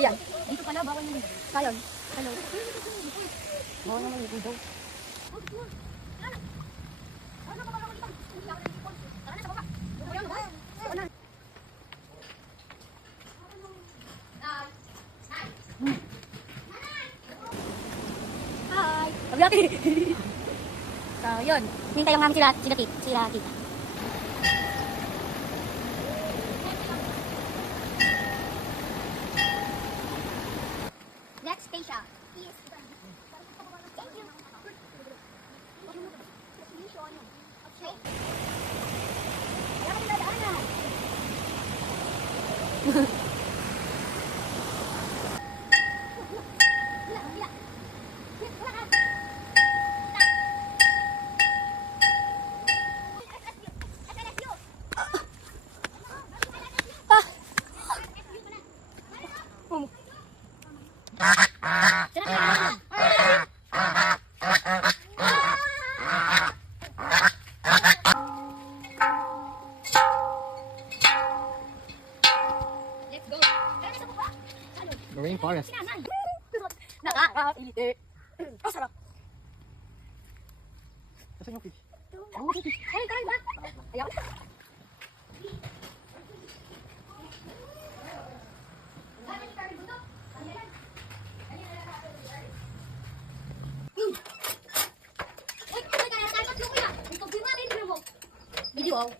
Yan. Dito pala, bawal yung kayon. Hello. Bawal naman yung daw. Hi! Sabi natin. So, yun. Hintay lang namin sila tita. Next station is... Thank you. Okay. Wala ka dadaanan. The rainforest. Nakakailite. Ang sarap. Asan yung fish? Kain ba? Ayaw. Video.